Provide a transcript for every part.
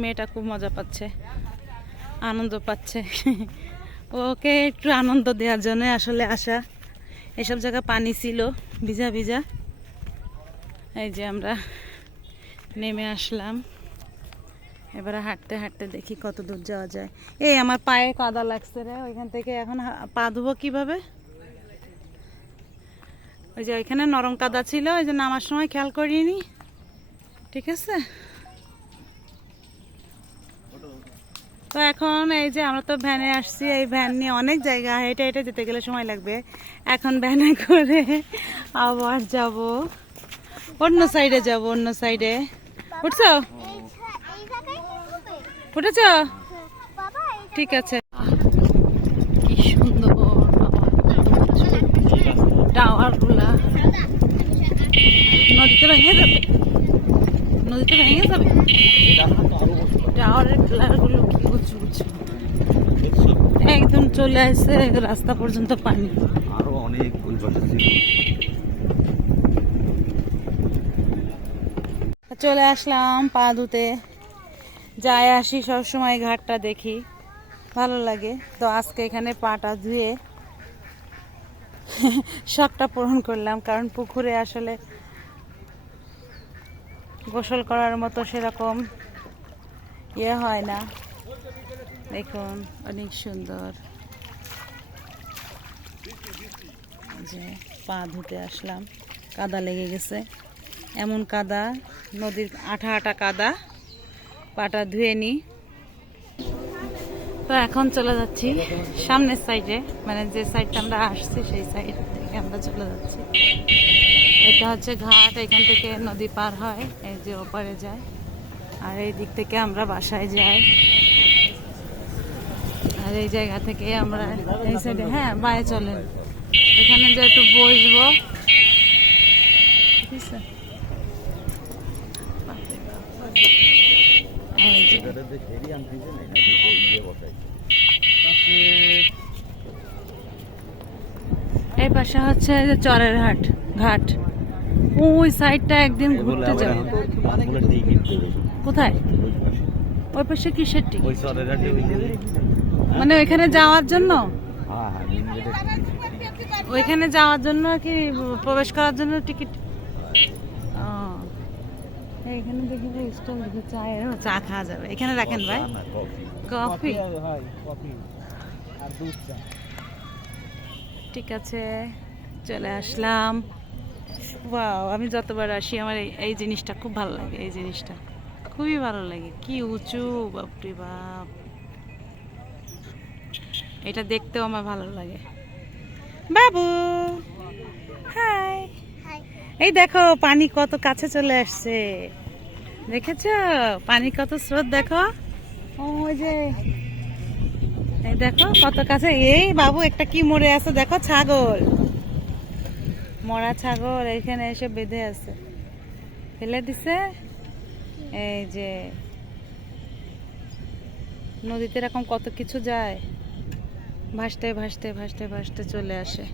মেয়েটা খুব মজা পাচ্ছে, আনন্দ পাচ্ছে। ওকে একটু আনন্দ দেওয়ার জন্য আসলে আসা। এসব জায়গা পানি ছিল, ভিজা ভিজা। এই যে আমরা নেমে আসলাম। এবারে হাঁটতে হাঁটতে দেখি কত দূর যাওয়া যায়। এই আমার পায়ে কাদা লাগছে রে, ওইখান থেকে এখন পা ধুবো কীভাবে? ওই যে ওইখানে নরম কাদা ছিল, ওই যে নামার সময় খেয়াল করিনি। ঠিক আছে? তো এখন এই যে আমরা তো ভ্যানে আসছি এই ভ্যান নিয়ে অনেক জায়গা হেঁটে হেঁটে যেতে গেলে সময় লাগবে। এখন ভ্যানে করে আবার যাব। অন্য সাইডে যাব অন্য সাইডে উঠছো? উঠেছ? ঠিক আছে। কি সুন্দর টাওয়ারগুলা। নদীতে ভেঙে যাবে? নদীতে ভেঙে যাবে? টাওয়ারেরগুলো চলে আসছে রাস্তা পর্যন্ত পানি। আরও অনেক চলে আসলাম পা ধুতে। যাই আসি সব সময় ঘাটটা দেখি। ভালো লাগে। তো আজকে এখানে পাটা ধুয়ে শখটা পূরণ করলাম কারণ পুকুরে আসলে গোসল করার মতো সেরকম ইয়ে হয় না। দেখুন অনেক সুন্দর এই যে পা ধুতে আসলাম, কাদা লেগে গেছে। এমন কাদা, নদীর আঠা আঠা কাদা, পাটা ধুয়ে নিই তো এখন চলে যাচ্ছি সামনের সাইডে মানে যে সাইডটা আমরা আসছি সেই সাইড থেকে আমরা চলে যাচ্ছি। এটা হচ্ছে ঘাট, এখান থেকে নদী পার হয়, এই যে ওপারে যায়। আর এই দিক থেকে আমরা বাসায় যাই। আর এই জায়গা থেকে আমরা এই সাইডে হ্যাঁ বাইরে চলেন। এখানে যে একটু বসবো। ঠিক আছে? এই পাশে হচ্ছে যে চরের হাট ঘাট। ওই সাইডটা একদিন ঘুরতে যাব। কোথায়? ওই পাশে। কিসের টিকিট? মানে ওইখানে যাওয়ার জন্য হ্যাঁ হ্যাঁ মেন গেটের টিকিট ওইখানে যাওয়ার জন্য কি প্রবেশ করার জন্য টিকিট? ও এইখানে দেখি যে স্টল দেখি চায়ের চা খাওয়া যাবে। এখানে রাখেন ভাই। Coffee coffee. হয় কফি। আর দুধ চা। ঠিক আছে চলে আসলাম। ওয়াও আমি যতবার আসি আমার এই এই জিনিসটা খুব ভালো লাগে এই জিনিসটা। খুবই ভালো লাগে কি উঁচু বাপরে বাপ। এটা দেখতেও আমার ভালো লাগে। বাবু। হাই এই দেখো পানি কত কাছে চলে আসছে। দেখেছ? পানি কত স্রোত দেখো। ওই যে। এই দেখো কত কাছে। এই বাবু একটা কি মরে আছে দেখো ছাগল। মরা ছাগল এখানে এসে বেঁধে আছে। ফেলে দিছে। এই যে। নদীতে এরকম কত কিছু যায়। ভাসতে ভাসতে ভাসতে ভাসতে চলে আসে।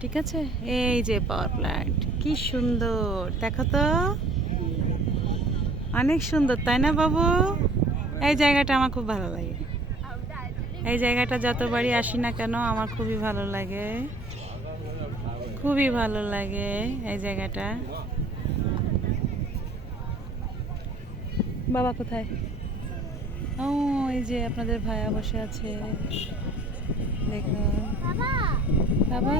ঠিক আছে? এই যে পাওয়ার প্ল্যান্ট কি সুন্দর। দেখো তো। অনেক সুন্দর, তাই না বাবু? এই জায়গাটা আমার খুব ভালো লাগে। এই জায়গাটা যতবারই আসি না কেন আমার খুবই ভালো লাগে। খুবই ভালো লাগে এই জায়গাটা। বাবা কোথায়? ও, এই যে আপনাদের ভাইয়া বসে আছে। বাবা।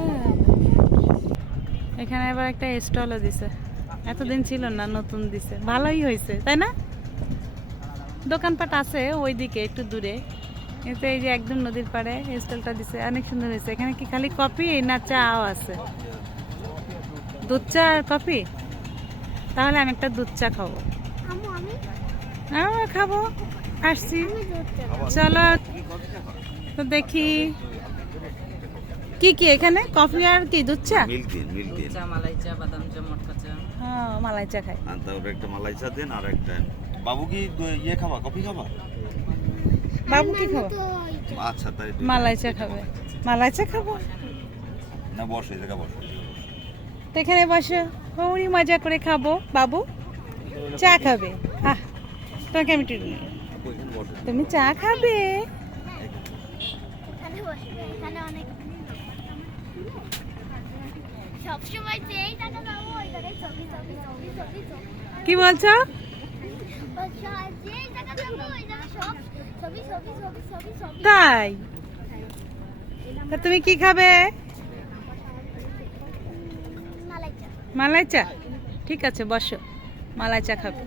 এখানে এবার একটা স্টলও দিছে। এতদিন ছিল না নতুন দিছে। ভালোই হয়েছে তাই না? দোকানপাট আছে ওইদিকে একটু দূরে। কিন্তু এই যে একদম নদীর পাড়ে স্টলটা দিছে অনেক সুন্দর হয়েছে। এখানে কি খালি কফি না চাও আছে? দুধ চা আর কফি? তাহলে আমি একটা দুধ চা খাব। আমরা খাব। আসছি। চলো। তো দেখি। কি কি এখানে? কফি আর কি দুধ চা? মিল্ক দিন মিল্ক দিন। মালাই চা বাদাম চা মটকা চা। হ্যাঁ মালাই চা খাই। আর তারপরে একটা মালাই চা দেন আর একটা। বাবু কি ইয়ে খাবা কফি খাবা? বাবু কি খাব? আচ্ছা তাই মালাই চা খাবে। মালাই চা খাব? না বসো জায়গা বসো। তো এখানে বসে ওরই মজা করে খাব। বাবু চা খাবে। আহ তোমাকে আমি তুমি চা খাবে এখানে বসবে এখানে অনেক সবসময় যেই টাকা পাবো ওই ছবি ছবি ছবি ছবি ছবি। কি বলছো? তাই? তা তুমি কি খাবে? মালাই চা। ঠিক আছে বসো। মালাই চা খাবে।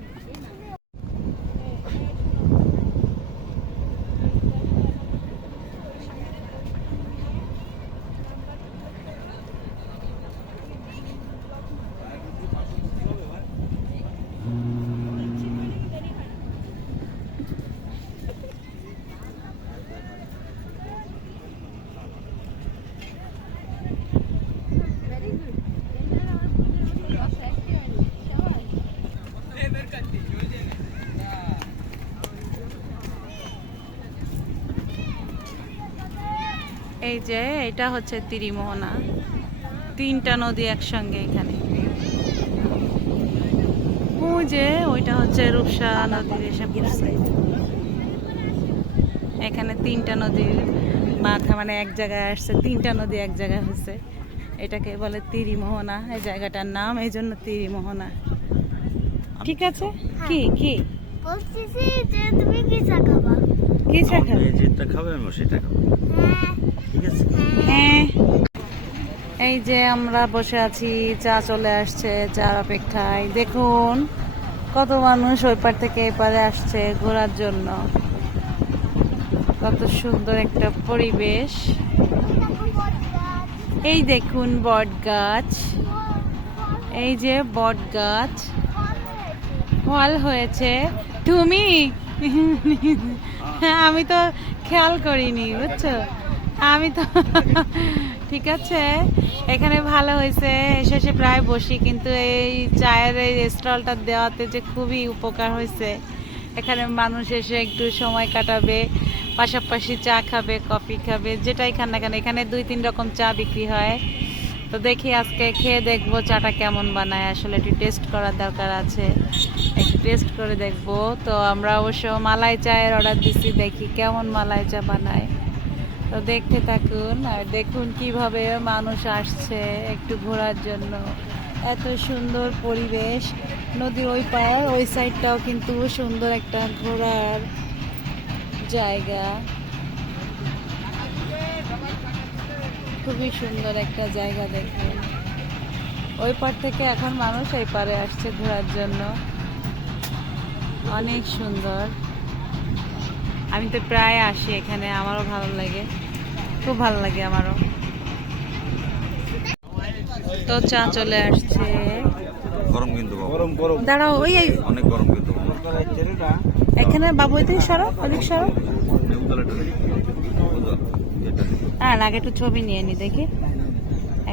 এই যে এটা হচ্ছে তিরিমোহনা। তিনটা নদী একসঙ্গে এখানে। যে ওইটা হচ্ছে রূপসা নদীর এসে পড়ছে। এখানে তিনটা নদীর মাথা মানে এক জায়গায় আসছে তিনটা নদী এক জায়গায় হচ্ছে। এটাকে বলে তিরিমোহনা এই জায়গাটার নাম এই জন্য তিরিমোহনা। ঠিক আছে? কি কি? যে তুমি কি চা খাবা। কি চা খাবে? যেটা খাবে আমি সেটা খাব। হ্যাঁ। এই যে আমরা বসে আছি, চা চলে আসছে, চার অপেক্ষায়। দেখুন, কত মানুষ ওই পার থেকে এই পারে আসছে ঘোরার জন্য। কত সুন্দর একটা পরিবেশ। এই দেখুন বট গাছ। এই যে বট গাছ। ফল হয়েছে। তুমি? আমি তো খেয়াল করিনি, বুঝছ? আমি তো ঠিক আছে। এখানে ভালো হয়েছে। এসে এসে প্রায় বসি, কিন্তু এই চায়ের এই স্টলটা দেওয়াতে যে খুবই উপকার হয়েছে। এখানে মানুষ এসে একটু সময় কাটাবে, পাশাপাশি চা খাবে, কফি খাবে, যেটাই খান না কেন। এখানে দুই, তিন রকম চা বিক্রি হয়। তো দেখি আজকে খেয়ে দেখব চাটা কেমন বানায়। আসলে একটু টেস্ট করার দরকার আছে। একটু টেস্ট করে দেখব। তো আমরা অবশ্য মালাই চায়ের অর্ডার দিচ্ছি দেখি কেমন মালাই চা বানায়। তো দেখতে থাকুন, আর দেখুন কীভাবে মানুষ আসছে একটু ঘোরার জন্য। এত সুন্দর পরিবেশ। নদীর ওই পার, ওই সাইডটাও কিন্তু সুন্দর একটা ঘোরার জায়গা। খুবই সুন্দর একটা জায়গা দেখবেন ওই পার থেকে এখন মানুষ এই পারে আসছে ঘোরার জন্য। অনেক সুন্দর। আমি তো প্রায় আসি এখানে, আমারও ভালো লাগে। খুব ভালো লাগে আমারও। তো চা চলে আসছে। গরম কিন্তু গরম গরম। দাঁড়াও ওই এই, অনেক গরম কিন্তু। এখানে বাবু এতেই সরো অনেক সরো। আর আগে একটু ছবি নিয়ে নি দেখি।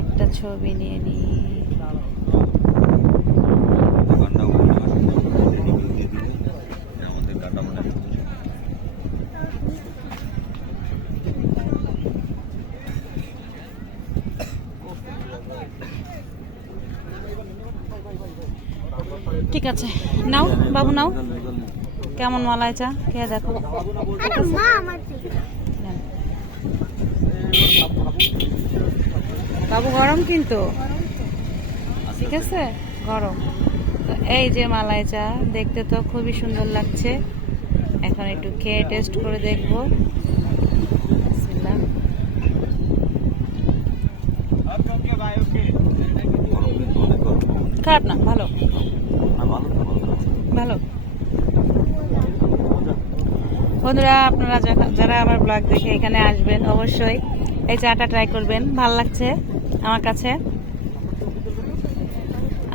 একটা ছবি নিয়ে নি দোকানটা ওখানে আছে। রিভিউ দিয়ে দিলে যে আমাদের কাটা মানে ঠিক আছে। নাও বাবু নাও। কেমন মালাই চা খেয়ে দেখো। বাবু গরম কিন্তু। ঠিক আছে? গরম। তো এই যে মালাই চা দেখতে তো খুবই সুন্দর লাগছে। এখন একটু খেয়ে টেস্ট করে দেখব। খারাপ না ভালো। ভালো। বন্ধুরা, আপনারা যারা আমার ব্লগ দেখে এখানে আসবেন, অবশ্যই এই চাটা ট্রাই করবেন। ভালো লাগছে আমার কাছে।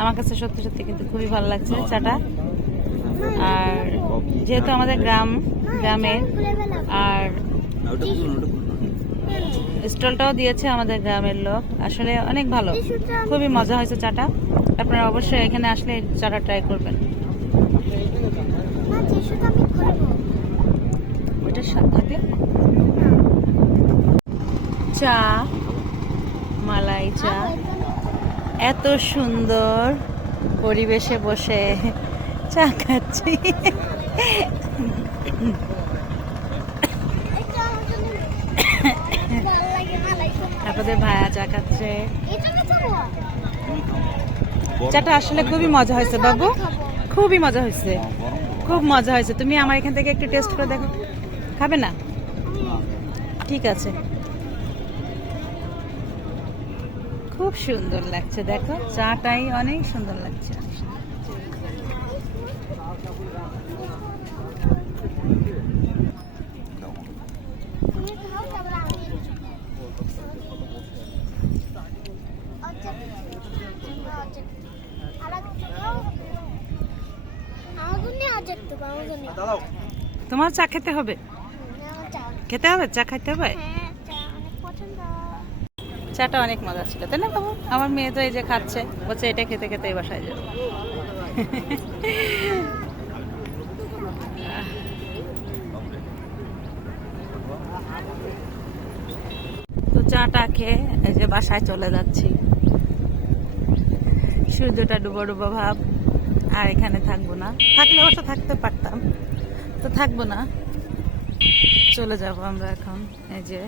আমার কাছে সত্যি সত্যি কিন্তু খুবই ভালো লাগছে চাটা। আর যেহেতু আমাদের গ্রাম, গ্রামে, আর। স্টলটাও দিয়েছে আমাদের গ্রামের লোক। আসলে অনেক ভালো। খুবই মজা হয়েছে চাটা। আপনারা অবশ্যই এখানে আসলে চাটা ট্রাই করবেন। চা, মালাই চা। এত সুন্দর পরিবেশে বসে চা খাচ্ছি। আপনাদের ভাইয়া চা খাচ্ছে। চাটা আসলে খুবই মজা হয়েছে বাবু। খুবই মজা হয়েছে। খুব মজা হয়েছে। তুমি আমার এখান থেকে একটু টেস্ট করে দেখো। খাবে না? ঠিক আছে। খুব সুন্দর লাগছে দেখো চাটাই অনেক সুন্দর লাগছে। তোমার চা খেতে হবে? খেতে হবে? চা। খাইতে হবে হ্যাঁ চা অনেক পছন্দ চাটা অনেক মজা ছিল, তাই না বাবু? আমার মেয়ে তো এই যে খাচ্ছে, বলছে এটা খেতে খেতে এই বাসায় যাবে। তো চাটা খেয়ে এই যে বাসায় চলে যাচ্ছি। সূর্যটা ডুবো ডুবো ভাব, আর এখানে থাকব না। থাকলে অবশ্য থাকতে পারতাম, তো থাকব না। চলে যাব আমরা এখন, এই যে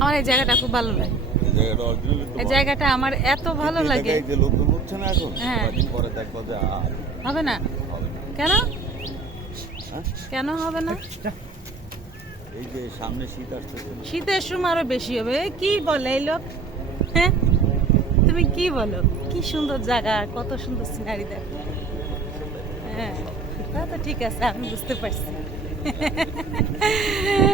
আমার এই জায়গাটা খুব ভালো লাগে। এই জায়গাটা আমার এত ভালো লাগে। যে লোকজন উঠছে না এখন? হ্যাঁ। পরে দেখব যে হবে না। কেন? হ্যাঁ? কেন হবে না? এই যে সামনে শীত আসতেছে শীতের সময় আরও বেশি হবে। কি বলে এই লোক? হ্যাঁ? তুমি কি বলো? কি সুন্দর জায়গা কত সুন্দর সিনারি দেখো। হ্যাঁ তা তো ঠিক আছে আমি বুঝতে পারছি।